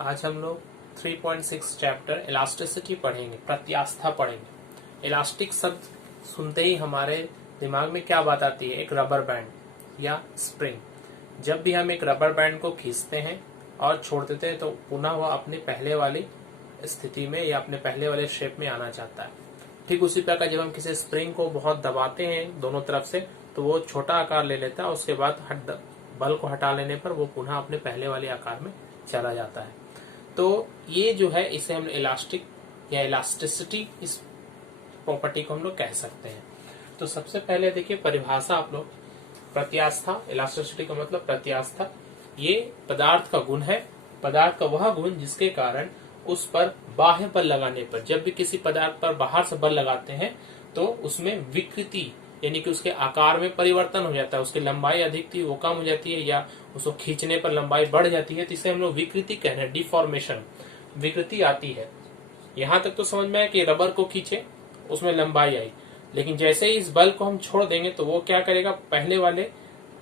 आज हम लोग 3.6 चैप्टर इलास्टिसिटी पढ़ेंगे, प्रत्यास्था पढ़ेंगे। इलास्टिक शब्द सुनते ही हमारे दिमाग में क्या बात आती है? एक रबर बैंड या स्प्रिंग। जब भी हम एक रबर बैंड को खींचते हैं और छोड़ देते हैं तो पुनः वह अपनी पहले वाली स्थिति में या अपने पहले वाले शेप में आना चाहता है। ठीक उसी प्रकार जब हम किसी स्प्रिंग को बहुत दबाते हैं दोनों तरफ से तो वो छोटा आकार ले लेता है, उसके बाद बल को हटा लेने पर वो पुनः अपने पहले वाले आकार में चला जाता है। तो ये जो है इसे हम इलास्टिक या इलास्टिसिटी, इस प्रॉपर्टी को हम लोग कह सकते हैं। तो सबसे पहले देखिए परिभाषा आप लोग, प्रत्यास्था, इलास्टिसिटी का मतलब प्रत्यास्था, ये पदार्थ का गुण है। पदार्थ का वह गुण जिसके कारण उस पर बाह्य बल लगाने पर, जब भी किसी पदार्थ पर बाहर से बल लगाते हैं तो उसमें विकृति यानी कि उसके आकार में परिवर्तन हो जाता है। उसकी लंबाई अधिक थी वो कम हो जाती है, या उसको खींचने पर लंबाई बढ़ जाती है, तो इसे हम लोग विकृति कह रहे हैं, डिफॉर्मेशन, विकृति आती है। यहाँ तक तो समझ में आया कि रबर को खींचे उसमें लंबाई आई, लेकिन जैसे ही इस बल को हम छोड़ देंगे तो वो क्या करेगा? पहले वाले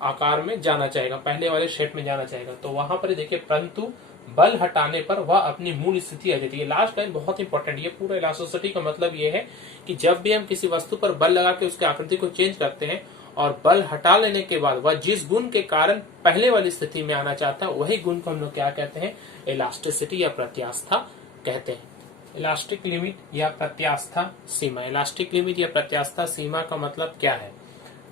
आकार में जाना चाहेगा, पहले वाले शेप में जाना चाहेगा। तो वहां पर देखिए, परंतु बल हटाने पर वह अपनी मूल स्थिति आ जाती है। लास्ट लाइन बहुत इंपॉर्टेंट, ये पूरा इलास्टिसिटी का मतलब ये है कि जब भी हम किसी वस्तु पर बल लगा के उसकी आकृति को चेंज करते हैं और बल हटा लेने के बाद वह जिस गुण के कारण पहले वाली स्थिति में आना चाहता है वही गुण को हम लोग क्या कहते हैं? इलास्टिसिटी या प्रत्यास्था कहते हैं। इलास्टिक लिमिट या प्रत्यास्था सीमा। इलास्टिक लिमिट या प्रत्यास्था सीमा का मतलब क्या है?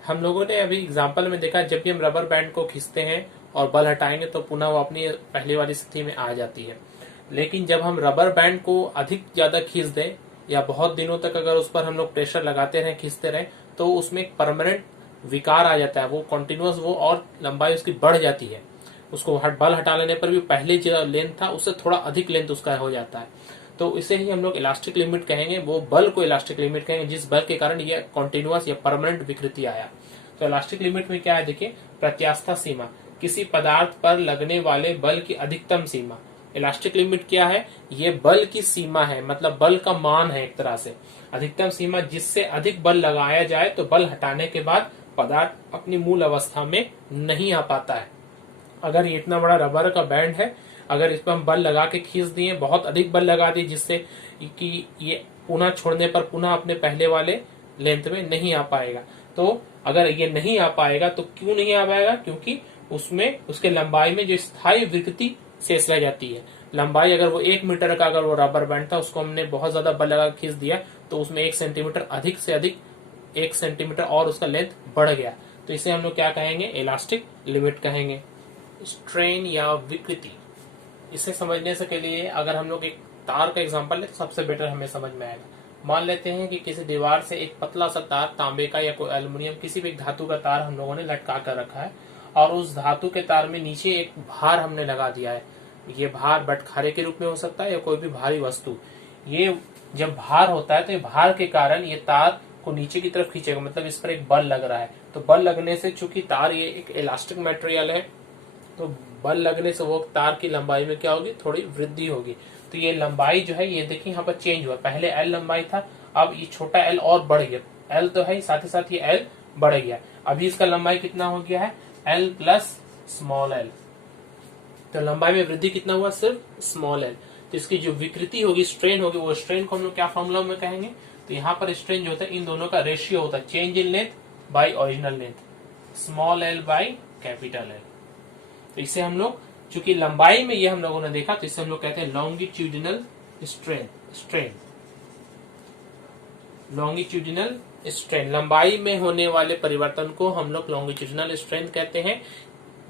हम लोगों ने अभी एग्जाम्पल में देखा, जब भी हम रबर बैंड को खींचते हैं और बल हटाएंगे तो पुनः वो अपनी पहले वाली स्थिति में आ जाती है। लेकिन जब हम रबर बैंड को अधिक ज्यादा खींच दें या बहुत दिनों तक अगर उस पर हम लोग प्रेशर लगाते रहें, खींचते रहें, तो उसमें एक परमानेंट विकार आ जाता है, वो कॉन्टिन्यूअस, वो और लंबाई उसकी बढ़ जाती है। उसको बल हटा लेने पर भी पहले जो लेंथ था उससे थोड़ा अधिक लेंथ उसका हो जाता है। तो इसे ही हम लोग इलास्टिक लिमिट कहेंगे, वो बल को इलास्टिक लिमिट कहेंगे जिस बल के कारण ये कॉन्टिन्यूअस या परमानेंट विकृति आया। तो इलास्टिक लिमिट में क्या है? देखिए, प्रत्यास्था सीमा, किसी पदार्थ पर लगने वाले बल की अधिकतम सीमा। इलास्टिक लिमिट क्या है? ये बल की सीमा है, मतलब बल का मान है एक तरह से। अधिकतम सीमा, जिससे अधिक बल लगाया जाए तो बल हटाने के बाद पदार्थ अपनी मूल अवस्था में नहीं आ पाता है। अगर ये इतना बड़ा रबर का बैंड है, अगर इस पर हम बल लगा के खींच दिए, बहुत अधिक बल लगा दिए, जिससे कि ये पुनः छोड़ने पर पुनः अपने पहले वाले लेंथ में नहीं आ पाएगा। तो अगर ये नहीं आ पाएगा तो क्यों नहीं आ पाएगा? क्योंकि उसमें उसके लंबाई में जो स्थायी विकृति शेष रह जाती है। लंबाई अगर वो 1 मीटर का अगर वो रबर बैंड था, उसको हमने बहुत ज्यादा बल लगा खींच दिया तो उसमें 1 सेंटीमीटर अधिक से अधिक 1 सेंटीमीटर और उसका लेंथ बढ़ गया। तो इसे हम लोग क्या कहेंगे? इलास्टिक लिमिट कहेंगे। स्ट्रेन या विकृति, इसे समझने से के लिए अगर हम लोग एक तार का एग्जांपल ले तो सबसे बेटर हमें समझ में आएगा। मान लेते हैं कि किसी दीवार से एक पतला सा तार, तांबे का या कोई एल्युमिनियम, किसी भी धातु का तार हम लोगों ने लटका कर रखा है और उस धातु के तार में नीचे एक भार हमने लगा दिया है। ये भार बटखारे के रूप में हो सकता है या कोई भी भारी वस्तु। ये जब भार होता है तो ये भार के कारण ये तार को नीचे की तरफ खींचेगा, मतलब इस पर एक बल लग रहा है। तो बल लगने से, चूंकि तार ये एक इलास्टिक मटेरियल है, तो बल लगने से वो तार की लंबाई में क्या होगी? थोड़ी वृद्धि होगी। तो ये लंबाई जो है, ये देखिए यहाँ पर चेंज हुआ, पहले एल लंबाई था, अब ये छोटा एल और बढ़ गया। एल तो है, साथ ही साथ ये एल बढ़ गया। अभी इसका लंबाई कितना हो गया है? L plus small L. तो लंबाई में वृद्धि कितना हुआ? सिर्फ स्मॉल एल। तो इसकी जो विकृति होगी, स्ट्रेन होगी, वो स्ट्रेन को हम लोग क्या फॉर्मूला में कहेंगे? तो यहाँ पर स्ट्रेन जो होता है इन दोनों का रेशियो होता है, change in length by original length, small L by capital L. तो इसे हम लोग, चूंकि लंबाई में ये हम लोगों ने देखा, तो इसे हम लोग कहते हैं लॉन्गिट्यूडिनल स्ट्रेन। लॉन्गिट्यूडिनल स्ट्रेन, लंबाई में होने वाले परिवर्तन को हम लोग लॉन्गिट्यूडिनल स्ट्रेन कहते हैं।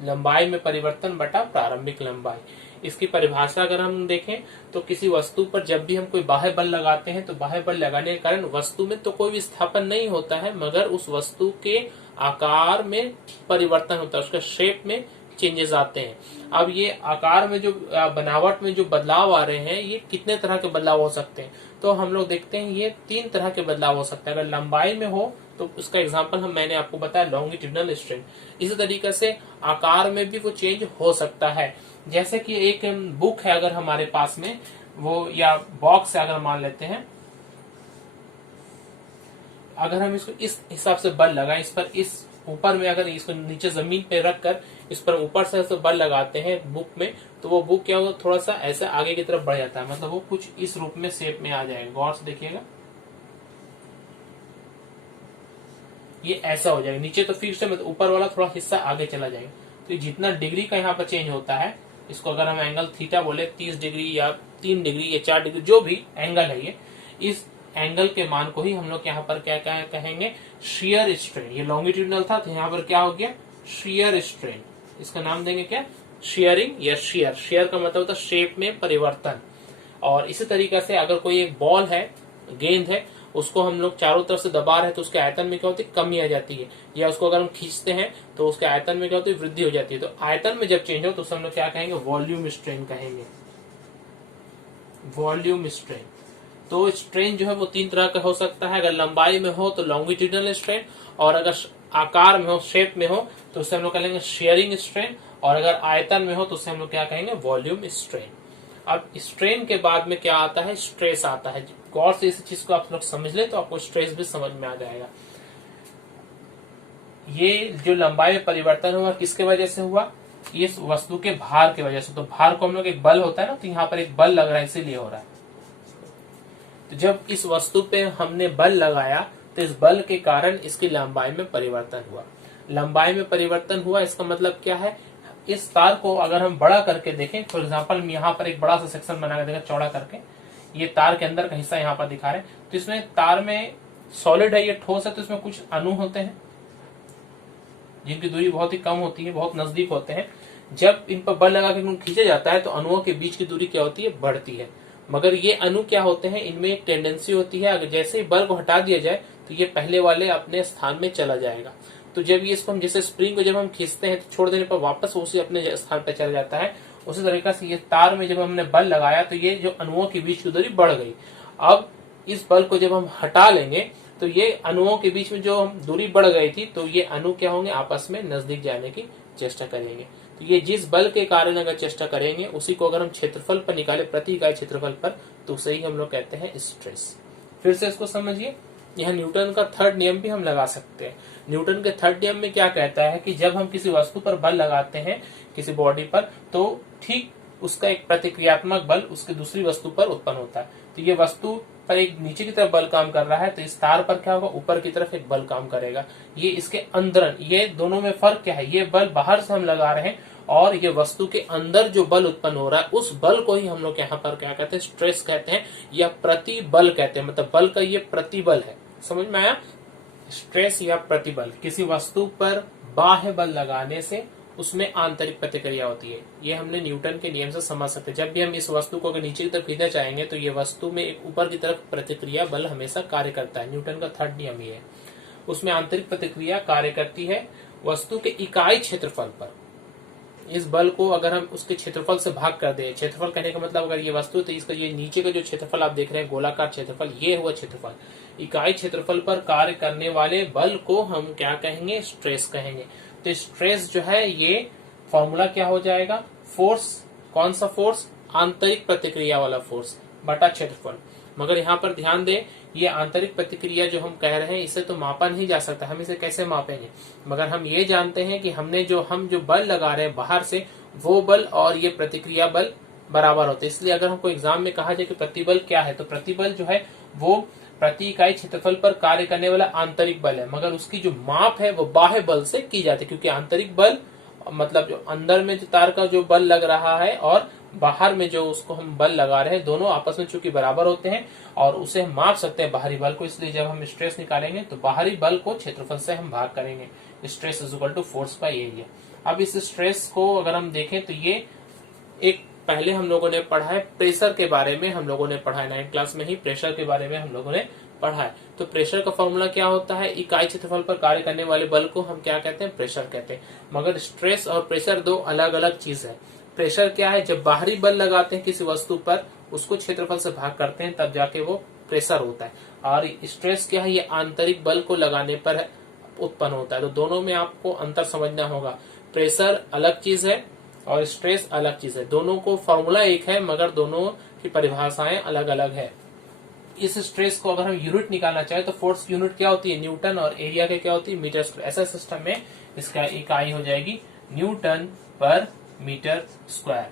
लंबाई में परिवर्तन बटा प्रारंभिक लंबाई। इसकी परिभाषा अगर हम देखें तो किसी वस्तु पर जब भी हम कोई बाह्य बल लगाते हैं तो बाह्य बल लगाने के कारण वस्तु में तो कोई विस्थापन नहीं होता है, मगर उस वस्तु के आकार में परिवर्तन होता है, उसका शेप में चेंजेस आते हैं। अब ये आकार में जो बनावट में जो बदलाव आ रहे हैं, ये कितने तरह के बदलाव हो सकते हैं? तो हम लोग देखते हैं ये 3 तरह के बदलाव हो सकते हैं। अगर लंबाई में हो तो उसका एग्जांपल मैंने आपको बताया लॉन्गिट्यूडिनल स्ट्रेन। इसी तरीके से आकार में भी वो चेंज हो सकता है। जैसे कि एक बुक है अगर हमारे पास में, वो या बॉक्स है अगर मान लेते हैं, अगर हम इसको इस हिसाब से बल लगाएं, इस पर इस ऊपर में अगर इसको नीचे जमीन पे रख कर इस पर ऊपर से बल लगाते हैं बुक में, तो वो बुक क्या होगा, थोड़ा सा ऐसा आगे की तरफ बढ़ जाता है, मतलब वो कुछ इस रूप में शेप में आ जाएगा। गौर से देखिएगा, ये ऐसा हो जाएगा। नीचे तो फिर से मतलब ऊपर वाला थोड़ा हिस्सा आगे चला जाएगा। तो ये जितना डिग्री का यहाँ पर चेंज होता है, इसको अगर हम एंगल थीटा बोले, 30 डिग्री या 3 डिग्री या 4 डिग्री जो भी एंगल है, ये इस एंगल के मान को ही हम लोग यहाँ पर क्या क्या कहेंगे, शियर स्ट्रेन। ये लॉन्गिट्यूडनल था, तो यहाँ पर क्या हो गया, शियर स्ट्रेन। इसका नाम देंगे क्या, शियरिंग या शियर। शियर का मतलब होता है शेप में परिवर्तन। और इसी तरीके से अगर कोई एक बॉल है, गेंद है, उसको हम लोग चारों तरफ से दबा रहे हैं तो उसके आयतन में क्या होती है, कमी आ जाती है। या उसको अगर हम खींचते हैं तो उसके आयतन में क्या होती है, वृद्धि हो जाती है। तो आयतन में जब चेंज हो तो उसे हम लोग क्या कहेंगे, वॉल्यूम स्ट्रेन कहेंगे, वॉल्यूम स्ट्रेन। तो स्ट्रेन जो है वो 3 तरह का हो सकता है। अगर लंबाई में हो तो लॉन्गिट्यूडनल स्ट्रेन, और अगर आकार में हो, शेप में हो, तो उसे हम लोग कहेंगे शेयरिंग स्ट्रेन, और अगर आयतन में हो तो उसे हम लोग क्या कहेंगे, वॉल्यूम स्ट्रेन। अब स्ट्रेन के बाद में क्या आता है, स्ट्रेस आता है। गौर से इस चीज को आप लोग समझ ले तो आपको स्ट्रेस भी समझ में आ जाएगा। ये जो लंबाई में परिवर्तन हुआ किसके वजह से हुआ, इस वस्तु के भार की वजह से। तो भार को हम लोग, एक बल होता है ना, तो यहाँ पर एक बल लग रहा है, इसीलिए हो रहा है। तो जब इस वस्तु पे हमने बल लगाया तो इस बल के कारण इसकी लंबाई में परिवर्तन हुआ। लंबाई में परिवर्तन हुआ, इसका मतलब क्या है, इस तार को अगर हम बड़ा करके देखें, फॉर एग्जाम्पल यहाँ पर एक बड़ा सा सेक्शन बना कर देखें चौड़ा करके, ये तार के अंदर का हिस्सा यहाँ पर दिखा रहे हैं, तो इसमें तार में सॉलिड है, ये ठोस है, तो इसमें कुछ अणु होते हैं जिनकी दूरी बहुत ही कम होती है, बहुत नजदीक होते हैं। जब इन पर बल लगा के खींचा जाता है तो अणुओं के बीच की दूरी क्या होती है, बढ़ती है। मगर ये अणु क्या होते हैं, इनमें एक टेंडेंसी होती है, अगर जैसे ही बल को हटा दिया जाए तो ये पहले वाले अपने स्थान में चला जाएगा। तो जब ये इसको हम, जैसे स्प्रिंग को जब हम खींचते हैं तो छोड़ देने पर वापस उसी अपने स्थान पर चला जाता है, उसी तरीके से ये तार में जब हमने बल लगाया तो ये जो अणुओं के बीच की दूरी बढ़ गई। अब इस बल को जब हम हटा लेंगे तो ये अणुओं के बीच में जो दूरी बढ़ गई थी, तो ये अणु क्या होंगे, आपस में नजदीक जाने की चेष्टा करेंगे। तो ये जिस बल के कारण अगर चेष्टा करेंगे, उसी को अगर हम क्षेत्रफल पर निकाले, प्रति इकाई क्षेत्रफल पर, तो उसे ही हम लोग कहते हैं स्ट्रेस। फिर से इसको समझिए, यह न्यूटन का 3rd नियम भी हम लगा सकते हैं। न्यूटन के 3rd नियम में क्या कहता है कि जब हम किसी वस्तु पर बल लगाते हैं, किसी बॉडी पर, तो ठीक उसका एक प्रतिक्रियात्मक बल उसकी दूसरी वस्तु पर उत्पन्न होता है। तो ये वस्तु पर एक नीचे की तरफ बल काम कर रहा है, तो इस तार पर क्या होगा, ऊपर की तरफ एक बल काम करेगा। ये इसके अंदर, ये दोनों में फर्क क्या है, ये बल बाहर से हम लगा रहे हैं, और ये वस्तु के अंदर जो बल उत्पन्न हो रहा है, उस बल को ही हम लोग यहाँ पर क्या कहते हैं, स्ट्रेस कहते हैं, या प्रतिबल कहते हैं। मतलब बल का ये प्रतिबल है, समझ में आया। स्ट्रेस या प्रतिबल, किसी वस्तु पर बाह्य बल लगाने से उसमें आंतरिक प्रतिक्रिया होती है। ये हमने न्यूटन के नियम से समझ सकते हैं। जब भी हम इस वस्तु को अगर नीचे की तरफ खींचना चाहेंगे तो ये वस्तु में एक ऊपर की तरफ प्रतिक्रिया बल हमेशा कार्य करता है। न्यूटन का 3rd नियम ये है, उसमें आंतरिक प्रतिक्रिया कार्य करती है वस्तु के इकाई क्षेत्रफल पर। इस बल को अगर हम उसके क्षेत्रफल से भाग कर दें, क्षेत्रफल कहने का मतलब अगर ये वस्तु, तो इसका ये नीचे का जो क्षेत्रफल आप देख रहे हैं, गोलाकार क्षेत्रफल, ये हुआ क्षेत्रफल। इकाई क्षेत्रफल पर कार्य करने वाले बल को हम क्या कहेंगे, स्ट्रेस कहेंगे। तो स्ट्रेस जो है, ये फॉर्मूला क्या हो जाएगा, फोर्स, कौन सा फोर्स, आंतरिक प्रतिक्रिया वाला फोर्स बटा क्षेत्रफल। मगर यहाँ पर ध्यान दें, ये आंतरिक प्रतिक्रिया जो हम कह रहे हैं, इसे तो मापा नहीं जा सकता, हम इसे कैसे मापेंगे। मगर हम ये जानते हैं कि हम जो बल लगा रहे हैं बाहर से, वो बल और ये प्रतिक्रिया बल बराबर होते हैं। इसलिए अगर हमको एग्जाम में कहा जाए कि प्रतिबल क्या है, तो प्रतिबल जो है वो प्रति इकाई क्षेत्रफल पर कार्य करने वाला आंतरिक बल है। मगर उसकी जो माप है वो बाह्य बल से की जाती है, क्योंकि आंतरिक बल मतलब जो अंदर में जो तार का जो बल लग रहा है और बाहर में जो उसको हम बल लगा रहे हैं, दोनों आपस में चूंकि बराबर होते हैं और उसे हम माप सकते हैं बाहरी बल को। इसलिए जब हम स्ट्रेस निकालेंगे तो बाहरी बल को क्षेत्रफल से हम भाग करेंगे। Stress is equal to force by area. अब इस स्ट्रेस को अगर हम देखें तो ये एक, पहले हम लोगों ने पढ़ा है प्रेशर के बारे में, हम लोगों ने पढ़ा है 9th क्लास में ही प्रेशर के बारे में हम लोगों ने पढ़ा है। तो प्रेशर का फॉर्मूला क्या होता है, इकाई क्षेत्रफल पर कार्य करने वाले बल को हम क्या कहते हैं, प्रेशर कहते हैं। मगर स्ट्रेस और प्रेशर दो अलग अलग चीज है। प्रेशर क्या है, जब बाहरी बल लगाते हैं किसी वस्तु पर, उसको क्षेत्रफल से भाग करते हैं, तब जाके वो प्रेशर होता है। और स्ट्रेस क्या है, ये आंतरिक बल को लगाने पर उत्पन्न होता है। तो दोनों में आपको अंतर समझना होगा। प्रेशर अलग चीज है और स्ट्रेस अलग चीज है। दोनों को फॉर्मूला एक है, मगर दोनों की परिभाषाएं अलग अलग है। इस स्ट्रेस को अगर हम यूनिट निकालना चाहे तो फोर्स यूनिट क्या होती है, न्यूटन, और एरिया के क्या होती है, मीटर स्क्वायर। ऐसा सिस्टम में इसका इकाई हो जाएगी न्यूटन पर मीटर स्क्वायर।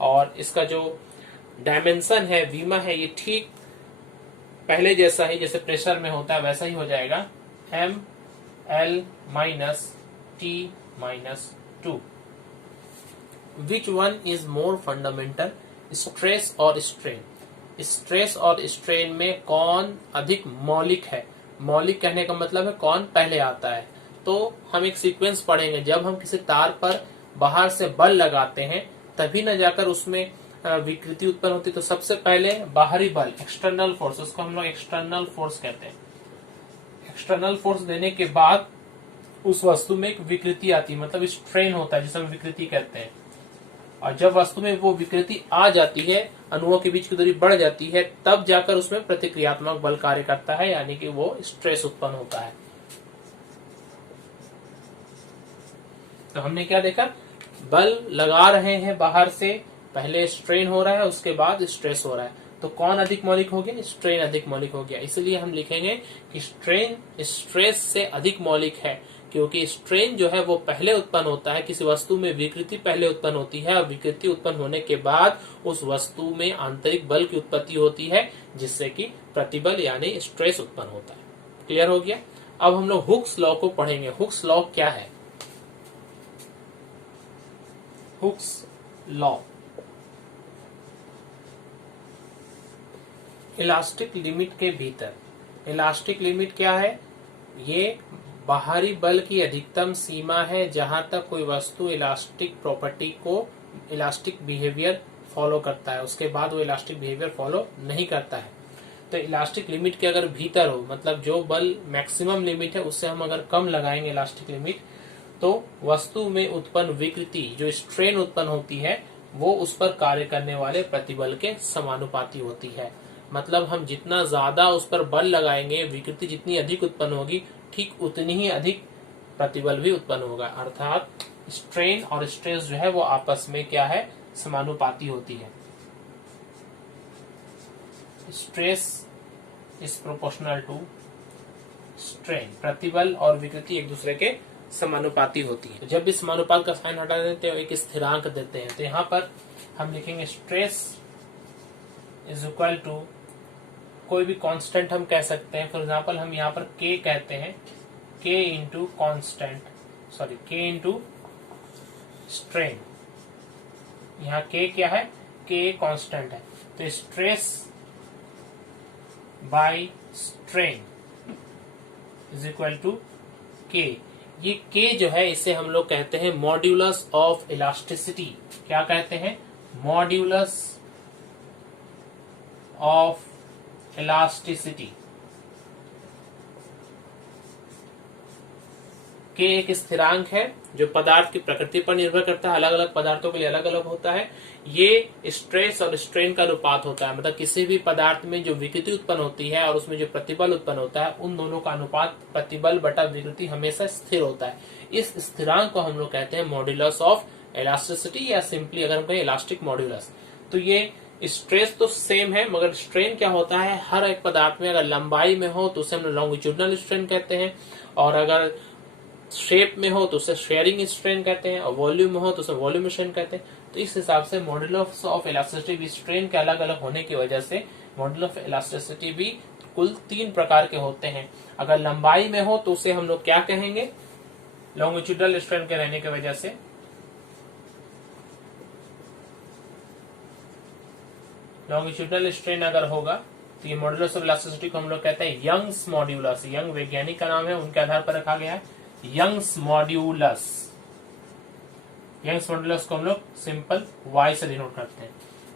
और इसका जो डायमेंशन है, वीमा है, ये ठीक पहले जैसा ही, जैसे प्रेशर में होता है वैसा ही हो जाएगा, M L minus T minus 2। Which one is more fundamental, stress और स्ट्रेन? स्ट्रेस और स्ट्रेन में कौन अधिक मौलिक है? मौलिक कहने का मतलब है कौन पहले आता है। तो हम एक सीक्वेंस पढ़ेंगे, जब हम किसी तार पर बाहर से बल लगाते हैं तभी न जाकर उसमें विकृति उत्पन्न होती। तो सबसे पहले बाहरी बल, एक्सटर्नल फोर्स, उसको हम लोग एक्सटर्नल फोर्स कहते हैं। एक्सटर्नल फोर्स देने के बाद उस वस्तु में एक विकृति आती है, मतलब स्ट्रेन होता है जिसे हम विकृति कहते हैं। और जब वस्तु में वो विकृति आ जाती है, अणुओं के बीच की दूरी बढ़ जाती है, तब जाकर उसमें प्रतिक्रियात्मक बल कार्य करता है, यानी कि वो स्ट्रेस उत्पन्न होता है। तो हमने क्या देखा, बल लगा रहे हैं बाहर से, पहले स्ट्रेन हो रहा है, उसके बाद स्ट्रेस हो रहा है। तो कौन अधिक मौलिक हो गया, स्ट्रेन अधिक मौलिक हो गया। इसलिए हम लिखेंगे कि स्ट्रेन स्ट्रेस से अधिक मौलिक है, क्योंकि स्ट्रेन जो है वो पहले उत्पन्न होता है, किसी वस्तु में विकृति पहले उत्पन्न होती है, और विकृति उत्पन्न होने के बाद उस वस्तु में आंतरिक बल की उत्पत्ति होती है, जिससे कि प्रतिबल यानी स्ट्रेस उत्पन्न होता है। क्लियर हो गया। अब हम लोग हुक्स लॉ को पढ़ेंगे। हुक्स लॉ क्या है? हुक्स लॉ इलास्टिक लिमिट के भीतर। इलास्टिक लिमिट क्या है? ये बाहरी बल की अधिकतम सीमा है जहां तक कोई वस्तु इलास्टिक प्रॉपर्टी को, इलास्टिक बिहेवियर फॉलो करता है, उसके बाद वो इलास्टिक बिहेवियर फॉलो नहीं करता है। तो इलास्टिक लिमिट के अगर भीतर हो, मतलब जो बल मैक्सिमम लिमिट है उससे हम अगर कम लगाएंगे इलास्टिक लिमिट, तो वस्तु में उत्पन्न विकृति, जो स्ट्रेन उत्पन्न होती है, वो उस पर कार्य करने वाले प्रतिबल के समानुपाती होती है। मतलब हम जितना ज्यादा उस पर बल लगाएंगे, विकृति जितनी अधिक उत्पन्न होगी, ठीक उतनी ही अधिक प्रतिबल भी उत्पन्न होगा। अर्थात स्ट्रेन और स्ट्रेस जो है वो आपस में क्या है, समानुपाती होती है। Stress is proportional to strain. प्रतिबल और विकृति एक दूसरे के समानुपाती होती है। जब भी समानुपात का साइन हटा देते हैं, एक स्थिरांक देते हैं। तो यहाँ पर हम लिखेंगे स्ट्रेस इज इक्वल टू कोई भी कांस्टेंट हम कह सकते हैं। फॉर एग्जांपल हम यहाँ पर k कहते हैं, k into constant, sorry k into strain. यहाँ k क्या है, k कांस्टेंट है। तो stress by strain is equal to k। ये k जो है इसे हम लोग कहते हैं मॉड्यूलस ऑफ इलास्टिसिटी। क्या कहते हैं? Modulus of elasticity. के एक स्थिरांक है जो पदार्थ की प्रकृति पर निर्भर करता है, अलग अलग पदार्थों के लिए अलग अलग होता है। ये स्ट्रेस और स्ट्रेन का अनुपात होता है, मतलब किसी भी पदार्थ में जो विकृति उत्पन्न होती है और उसमें जो प्रतिबल उत्पन्न होता है, उन दोनों का अनुपात प्रतिबल बटा विकृति हमेशा स्थिर होता है। इस स्थिरांक को हम लोग कहते हैं मॉड्यूलस ऑफ इलास्टिसिटी, या सिंपली अगर हम कहें इलास्टिक मॉड्यूलस। तो ये स्ट्रेस तो सेम है, मगर स्ट्रेन क्या होता है, हर एक पदार्थ में अगर लंबाई में हो तो उसे हम लॉन्गिट्यूडनल स्ट्रेन कहते हैं, और अगर शेप में हो तो उसे शेयरिंग स्ट्रेन कहते हैं, और वॉल्यूम में हो तो उसे वॉल्यूम स्ट्रेन कहते हैं। तो इस हिसाब से मॉड्यूलस ऑफ इलास्टिसिटी भी स्ट्रेन के अलग अलग होने की वजह से मॉड्यूलस ऑफ इलास्टिसिटी भी कुल 3 प्रकार के होते हैं। अगर लंबाई में हो तो उसे हम लोग क्या कहेंगे, लॉन्गिट्यूडनल स्ट्रेन के रहने की वजह से लॉन्गिट्यूडनल स्ट्रेन अगर होगा तो ये मॉड्यूलस ऑफ इलास्टिसिटी को हम लोग कहते हैं यंग्स मॉड्यूलस। यंग वैज्ञानिक का नाम है, उनके आधार पर रखा गया है यंग्स मॉड्यूलस। यंग्स मॉड्यूलस को हम लोग सिंपल y से डिनोट करते हैं।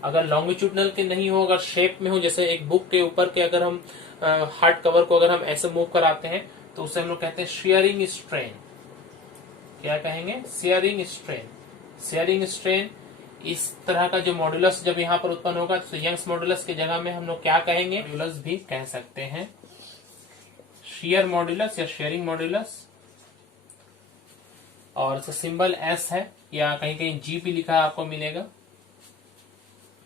अगर लॉन्गिट्यूडनल के नहीं हो, अगर शेप में हो, जैसे एक बुक के ऊपर के अगर हम हार्ड कवर को अगर हम ऐसे मूव कराते हैं तो उसे हम लोग कहते हैं शेयरिंग स्ट्रेन। क्या कहेंगे, शेयरिंग स्ट्रेन। शेयरिंग स्ट्रेन इस तरह का जो मॉड्यूलस जब यहाँ पर उत्पन्न होगा तो यंग्स मॉड्यूलस की जगह में हम लोग क्या कहेंगे, मॉड्यूलस भी कह सकते हैं, शेयर मॉड्यूलस या शेयरिंग मॉड्यूलस। और इसका सिंबल S है, या कहीं कहीं G भी लिखा आपको मिलेगा।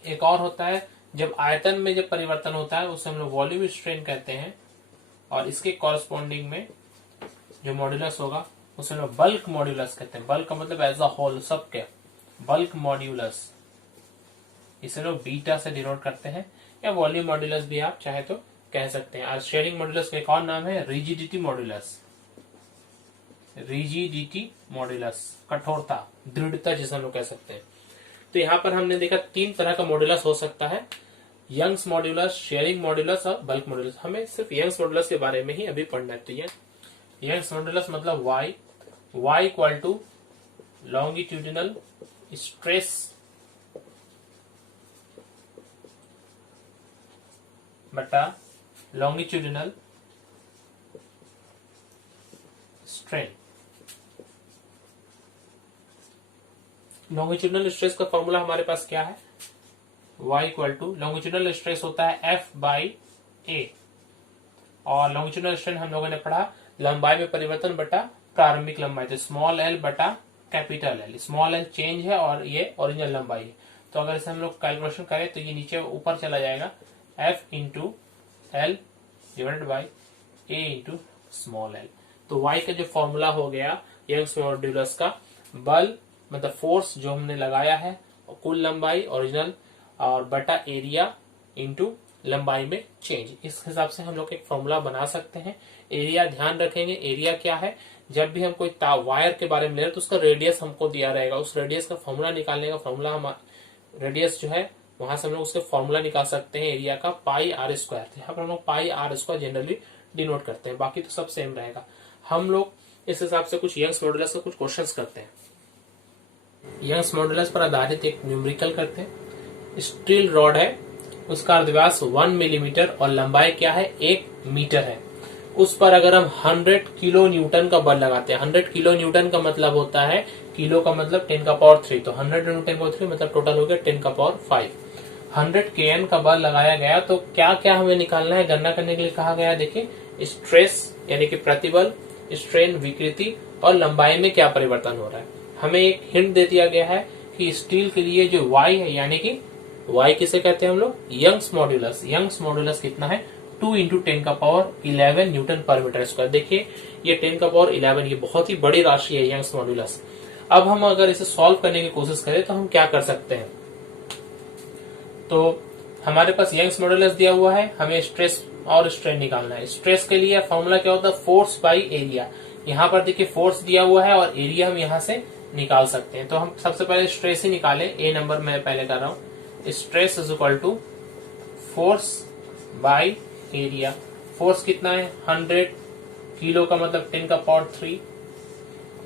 एक और होता है जब आयतन में जब परिवर्तन होता है उसे हम लोग वॉल्यूम स्ट्रेन कहते हैं, और इसके कॉरस्पॉन्डिंग में जो मॉड्यूलस होगा उसे हम लोग बल्क मॉड्यूलस कहते हैं। बल्क का मतलब एज अ होल, सब के बल्क मॉड्यूलस, इसे लोग बीटा से डिनोट करते हैं, या वॉल्यूम मॉड्यूलस भी आप चाहे तो कह सकते हैं। और शेयरिंग मॉड्यूलस का एक और नाम है रिजिडिटी मॉड्यूलस। रिजिडिटी मॉड्यूलस, कठोरता, दृढ़ता जिसे हम लोग कह सकते हैं। तो यहाँ पर हमने देखा 3 तरह का मॉड्यूलस हो सकता है, यंग्स मॉड्यूलस, शेयरिंग मॉड्यूलस और बल्क मॉड्यूलस। हमें सिर्फ यंग्स मॉड्यूलस के बारे में ही अभी पढ़ना है। तो यंग्स मॉड्यूलस मतलब y equal to longitudinal stress बटा लॉन्गिट्यूडिनल स्ट्रेन। लॉन्गिट्यूडिनल स्ट्रेस का फॉर्मूला हमारे पास क्या है, y equal to longitudinal stress होता है F बाई A, और लॉन्गिट्यूडिनल स्ट्रेन हम लोगों ने पढ़ा लंबाई में परिवर्तन बटा प्रारंभिक लंबाई, तो स्मॉल l बटा capital L। Small l change है और ये ओरिजिनल लंबाई है। तो अगर इसे हम लोग कैलकुलेशन करें तो ये नीचे ऊपर चला जाएगा, F into L divided by A into small l। तो y का जो फॉर्मूला हो गया यंग्स मॉड्यूलस का, बल मतलब फोर्स जो हमने लगाया है, कुल लंबाई ओरिजिनल, और बटा एरिया इंटू लंबाई में चेंज। इस हिसाब से हम लोग एक फॉर्मूला बना सकते हैं। एरिया ध्यान रखेंगे, एरिया क्या है, जब भी हम कोई वायर के बारे में ले रहे तो उसका रेडियस हमको दिया रहेगा, उस रेडियस का फॉर्मूला निकालने का फॉर्मूला हम रेडियस जो है वहां से हम लोग उसके फॉर्मूला निकाल सकते हैं एरिया का, पाई आर स्क्वायर। यहाँ पर हम लोग पाई आर स्क्वायर जनरली डिनोट करते हैं, बाकी तो सब सेम रहेगा। हम लोग इस हिसाब से कुछ यंग्स मॉड्यूलस का कुछ क्वेश्चंस करते हैं। यंग्स मॉड्यूलस पर आधारित एक न्यूमेरिकल करते हैं। स्टील रॉड है, उसका अर्धव्यास 1 मिलीमीटर और लंबाई क्या है 1 मीटर है। उस पर अगर हम 100 किलो न्यूटन का बल लगाते हैं, 100 किलो न्यूटन का मतलब होता है, किलो का मतलब 10 का पावर 3, तो 100 इंटू 10 का पावर 3 मतलब टोटल हो गया 10 का पावर 5। 100 kN का बल लगाया गया, तो क्या क्या हमें निकालना है, गणना करने के लिए कहा गया। देखिए स्ट्रेस यानी कि प्रतिबल, स्ट्रेन, विकृति और लंबाई में क्या परिवर्तन हो रहा है। हमें एक हिंट दे दिया गया है कि स्टील के लिए जो y है, यानी कि y किसे कहते हैं हम लोग, यंग्स मॉड्यूलस। यंग्स मॉड्यूलस कितना है 2 इंटू 10 का पावर 11 न्यूटन पर मीटर स्क्वायर। देखिए ये 10 का पावर 11, ये बहुत ही बड़ी राशि है यंग्स मॉड्यूलस। अब हम अगर इसे सॉल्व करने की कोशिश करें तो हम क्या कर सकते हैं। तो हमारे पास यंग्स मॉड्यूलस दिया हुआ है, हमें स्ट्रेस और स्ट्रेन निकालना है। स्ट्रेस के लिए फॉर्मूला क्या होता है, फोर्स बाई एरिया। यहाँ पर देखिए फोर्स दिया हुआ है और एरिया हम यहाँ से निकाल सकते हैं। तो हम सबसे पहले स्ट्रेस ही निकालें, ए नंबर मैं पहले कर रहा हूँ। Stress is equal to force by area. Force कितना है 100 किलो का मतलब 10 का पावर 3।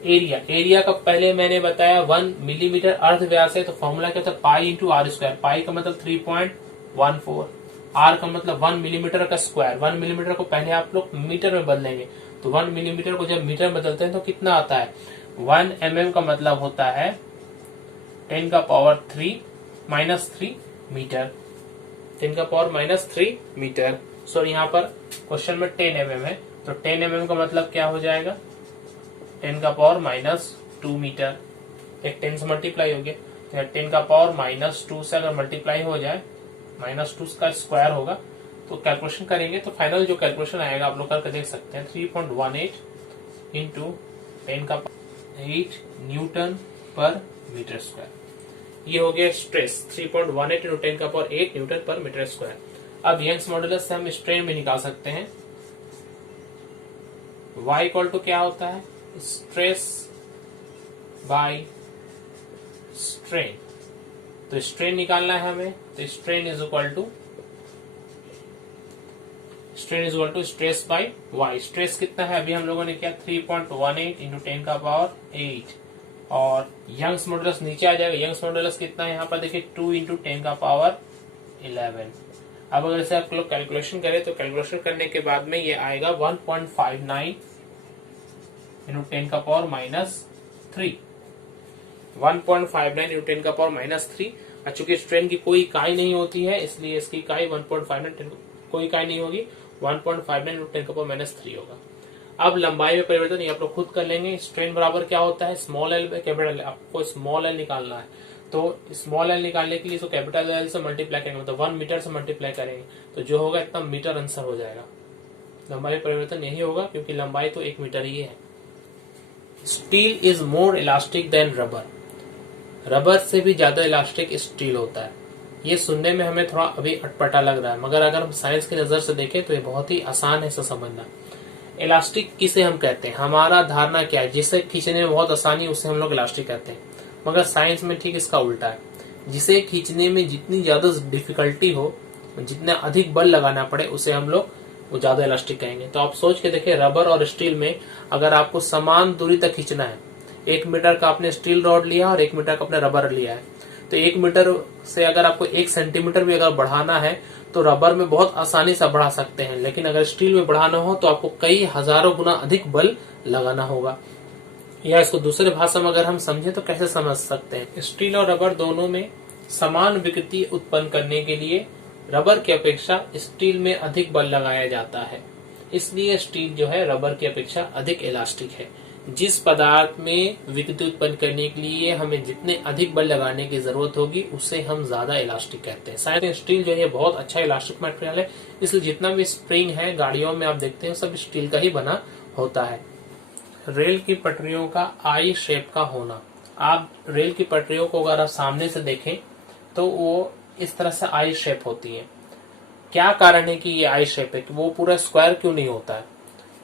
एरिया का पहले मैंने बताया 1 मिलीमीटर अर्धव्यास है, तो फॉर्मूला क्या था पाई इंटू आर स्क्वायर। पाई का मतलब 3.14, आर का मतलब 1 मिलीमीटर का स्क्वायर। 1 मिलीमीटर को पहले आप लोग मीटर में बदलेंगे, तो 1 मिलीमीटर को जब मीटर में बदलते हैं तो कितना आता है, 1 mm का मतलब होता है 10 का पावर 3 -3 मीटर। 10 का पावर -3 मीटर। सो यहाँ पर क्वेश्चन में 10 mm है, तो 10 mm का मतलब क्या हो जाएगा 10 का पावर -2 मीटर। एक 10 से मल्टीप्लाई हो गया, 10 का पावर -2 से अगर मल्टीप्लाई हो जाए, -2 का स्क्वायर होगा, तो कैलकुलेशन करेंगे तो फाइनल जो कैलकुलेशन आएगा आप लोग करके देख सकते हैं। 3.18 इंटू 10 का 8 न्यूटन पर मीटर स्क्वायर। ये हो गया स्ट्रेस, 3.18 इंटू 10 का पावर 8 न्यूटन पर मीटर स्क्वायर। अब यंग्स मॉड्यूलस से हम स्ट्रेन भी निकाल सकते हैं। y इक्वल टू क्या होता है, स्ट्रेस बाय स्ट्रेन। तो स्ट्रेन निकालना है हमें, तो strain is equal to stress by y। Stress कितना है अभी हम लोगों ने किया 3.18 इंटू 10 का पावर 8, और यंग्स मॉड्यूलस नीचे आ जाएगा। यंग्स मॉड्यूलस कितना है यहाँ पर देखिए 2 इंटू 10 का पावर 11। अब अगर इसे आप लोग कैलकुलेशन करें तो कैलकुलेशन करने के बाद में ये आएगा 1.59 इंटू 10 का पावर -3। 1.59 इंटू 10 का पावर -3। चूंकि स्ट्रेन की कोई इकाई नहीं होती है इसलिए इसकी इकाई 1.59 कोई इकाई नहीं होगी, 1.59 इंटू 10 का पावर -3 होगा। अब लंबाई में परिवर्तन ये आप लोग खुद कर लेंगे। स्ट्रेन बराबर क्या होता है small L by capital L. आपको स्मॉल एल निकालना है, तो स्मॉल एल निकालने के लिए इसको कैपिटल एल से मल्टीप्लाई करेंगे, मतलब 1 मीटर से मल्टीप्लाई करेंगे, तो जो होगा इतना मीटर आंसर हो जाएगा। लंबाई परिवर्तन यही होगा क्योंकि लंबाई तो 1 मीटर ही है। Steel is more elastic than rubber. Rubber से भी ज्यादा इलास्टिक स्टील होता है। ये सुनने में हमें थोड़ा अभी अटपटा लग रहा है, मगर अगर हम साइंस की नजर से देखें तो ये बहुत ही आसान है इसे समझना। इलास्टिक किसे हम कहते हैं, हमारा धारणा क्या है, जिसे खींचने में बहुत आसानी उसे हम लोग इलास्टिक कहते हैं, मगर साइंस में ठीक इसका उल्टा है। जिसे खींचने में जितनी ज्यादा डिफिकल्टी हो, जितना अधिक बल लगाना पड़े, उसे हम लोग वो ज्यादा इलास्टिक कहेंगे। तो आप सोच के देखिए, रबर और स्टील में अगर आपको समान दूरी तक खींचना है, 1 मीटर का आपने स्टील रॉड लिया और 1 मीटर का आपने रबर लिया है, तो 1 मीटर से अगर आपको 1 सेंटीमीटर भी अगर बढ़ाना है तो रबर में बहुत आसानी से बढ़ा सकते हैं, लेकिन अगर स्टील में बढ़ाना हो तो आपको कई हजारों गुना अधिक बल लगाना होगा। या इसको दूसरे भाषा में अगर हम समझे तो कैसे समझ सकते हैं, स्टील और रबर दोनों में समान विकृति उत्पन्न करने के लिए रबर की अपेक्षा स्टील में अधिक बल लगाया जाता है, इसलिए स्टील जो है रबर की अपेक्षा अधिक इलास्टिक है। जिस पदार्थ में विकृति उत्पन्न करने के लिए हमें जितने अधिक बल लगाने की जरूरत होगी उसे हम ज्यादा इलास्टिक कहते हैं। शायद स्टील जो है बहुत अच्छा इलास्टिक मटेरियल है, इसलिए जितना भी स्प्रिंग है गाड़ियों में आप देखते हैं सब स्टील का ही बना होता है। रेल की पटरियों का आई शेप का होना। आप रेल की पटरियों को अगर आप सामने से देखें तो वो इस तरह से आई शेप होती है। क्या कारण है कि ये आई शेप है, कि वो पूरा स्क्वायर क्यों नहीं होता है?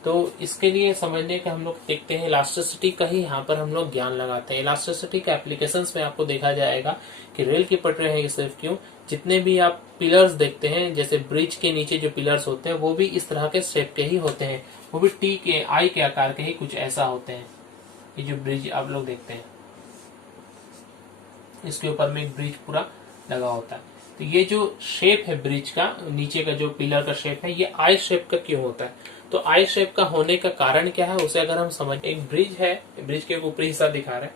तो इसके लिए समझने के हम लोग देखते हैं, इलास्टिसिटी का ही यहाँ पर हम लोग ज्ञान लगाते हैं। इलास्टिसिटी के एप्लीकेशंस में आपको देखा जाएगा कि रेल की पटरी है सिर्फ क्यों, जितने भी आप पिलर्स देखते हैं, जैसे ब्रिज के नीचे जो पिलर्स होते हैं वो भी इस तरह के शेप के ही होते हैं, वो भी टी के आई के आकार के ही कुछ ऐसा होते हैं। ये जो ब्रिज आप लोग देखते हैं इसके ऊपर में एक ब्रिज पूरा लगा होता है, तो ये जो शेप है ब्रिज का, नीचे का जो पिलर का शेप है, ये आई शेप का क्यों होता है? तो आई शेप का होने का कारण क्या है उसे अगर हम समझ, एक ब्रिज है, ब्रिज के ऊपरी हिस्सा दिखा रहा है,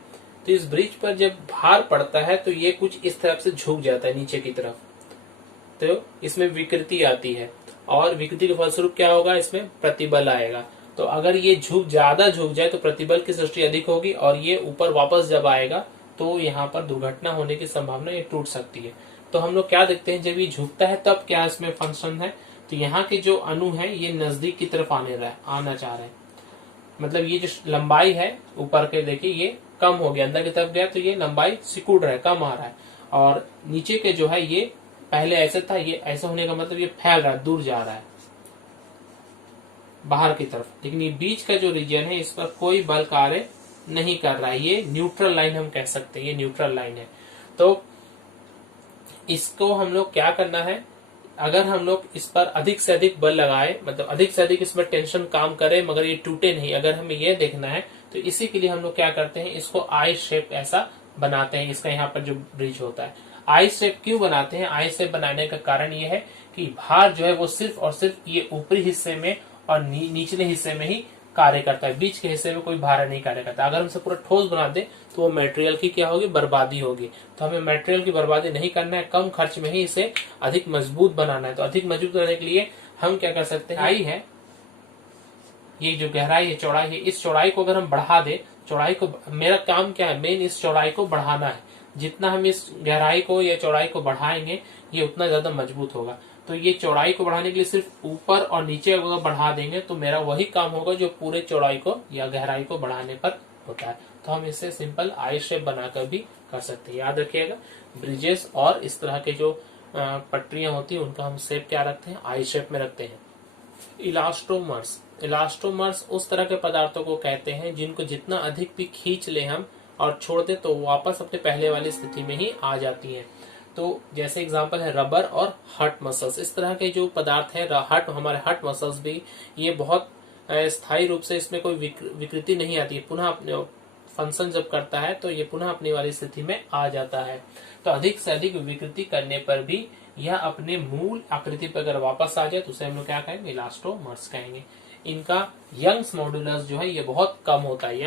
तो इस ब्रिज पर जब भार पड़ता है तो ये कुछ इस तरफ से झुक जाता है नीचे की तरफ, तो इसमें विकृति आती है, और विकृति के फलस्वरूप क्या होगा, इसमें प्रतिबल आएगा। तो अगर ये ज्यादा झुक जाए तो प्रतिबल की सृष्टि अधिक होगी, और ये ऊपर वापस जब आएगा तो यहाँ पर दुर्घटना होने की संभावना, ये टूट सकती है। तो हम लोग क्या देखते हैं, जब ये झुकता है तब क्या इसमें फंक्शन है, तो यहाँ के जो अणु है ये नजदीक की तरफ आना चाह रहे हैं, मतलब ये जो लंबाई है ऊपर के देखिए ये कम हो गया, अंदर की तरफ गया तो ये लंबाई सिकुड़ रहा है, कम आ रहा है, और नीचे के जो है ये पहले ऐसे था, ये ऐसा होने का मतलब ये फैल रहा है, दूर जा रहा है बाहर की तरफ। लेकिन ये बीच का जो रीजन है इस पर कोई बल कार्य नहीं कर रहा है, ये न्यूट्रल लाइन हम कह सकते हैं, ये न्यूट्रल लाइन है। तो इसको हम लोग क्या करना है, अगर हम लोग इस पर अधिक से अधिक बल लगाए, मतलब अधिक से अधिक इसमें टेंशन काम करे मगर ये टूटे नहीं, अगर हमें ये देखना है तो इसी के लिए हम लोग क्या करते हैं, इसको आई शेप ऐसा बनाते हैं। इसका यहाँ पर जो ब्रिज होता है, आई शेप क्यों बनाते हैं? आई शेप बनाने का कारण ये है कि भार जो है वो सिर्फ और सिर्फ ये ऊपरी हिस्से में और निचले हिस्से में ही कार्य करता है, बीच के हिस्से में कोई भार नहीं कार्य करता। अगर हम इसे पूरा ठोस बना दे तो वो मटेरियल की क्या होगी, बर्बादी होगी। तो हमें मटेरियल की बर्बादी नहीं करना है, कम खर्च में ही इसे अधिक मजबूत बनाना है। तो अधिक मजबूत बनाने के लिए हम क्या कर सकते हैं, आई है ये जो गहराई है, चौड़ाई है, इस चौड़ाई को अगर हम बढ़ा दे, चौड़ाई को, मेरा काम क्या है, मेन इस चौड़ाई को बढ़ाना है। जितना हम इस गहराई को या चौड़ाई को बढ़ाएंगे ये उतना ज्यादा मजबूत होगा। तो ये चौड़ाई को बढ़ाने के लिए सिर्फ ऊपर और नीचे अगर बढ़ा देंगे तो मेरा वही काम होगा जो पूरे चौड़ाई को या गहराई को बढ़ाने पर होता है। तो हम इसे सिंपल आई शेप बनाकर भी कर सकते हैं। याद रखिएगा, ब्रिजेस और इस तरह के जो पटरियां होती है उनका हम शेप क्या रखते हैं, आई शेप में रखते हैं। इलास्टोमर्स, इलास्टोमर्स उस तरह के पदार्थों को कहते हैं जिनको जितना अधिक भी खींच ले हम और छोड़ दे तो वापस अपने पहले वाली स्थिति में ही आ जाती हैं। तो जैसे एग्जांपल है रबर और हार्ट मसल्स, इस तरह के जो पदार्थ है, हार्ट, हमारे हार्ट मसल्स भी, ये बहुत स्थायी रूप से इसमें कोई विकृति नहीं आती है, पुनः अपने फंक्शन जब करता है तो ये पुनः अपनी वाली स्थिति में आ जाता है। तो अधिक से अधिक विकृति करने पर भी यह अपने मूल आकृति पर अगर वापस आ जाए तो उसे हम लोग क्या कहेंगे, इलास्टोमर्स कहेंगे। इनका यंग्स मॉडुलस जो है ये बहुत कम होता है।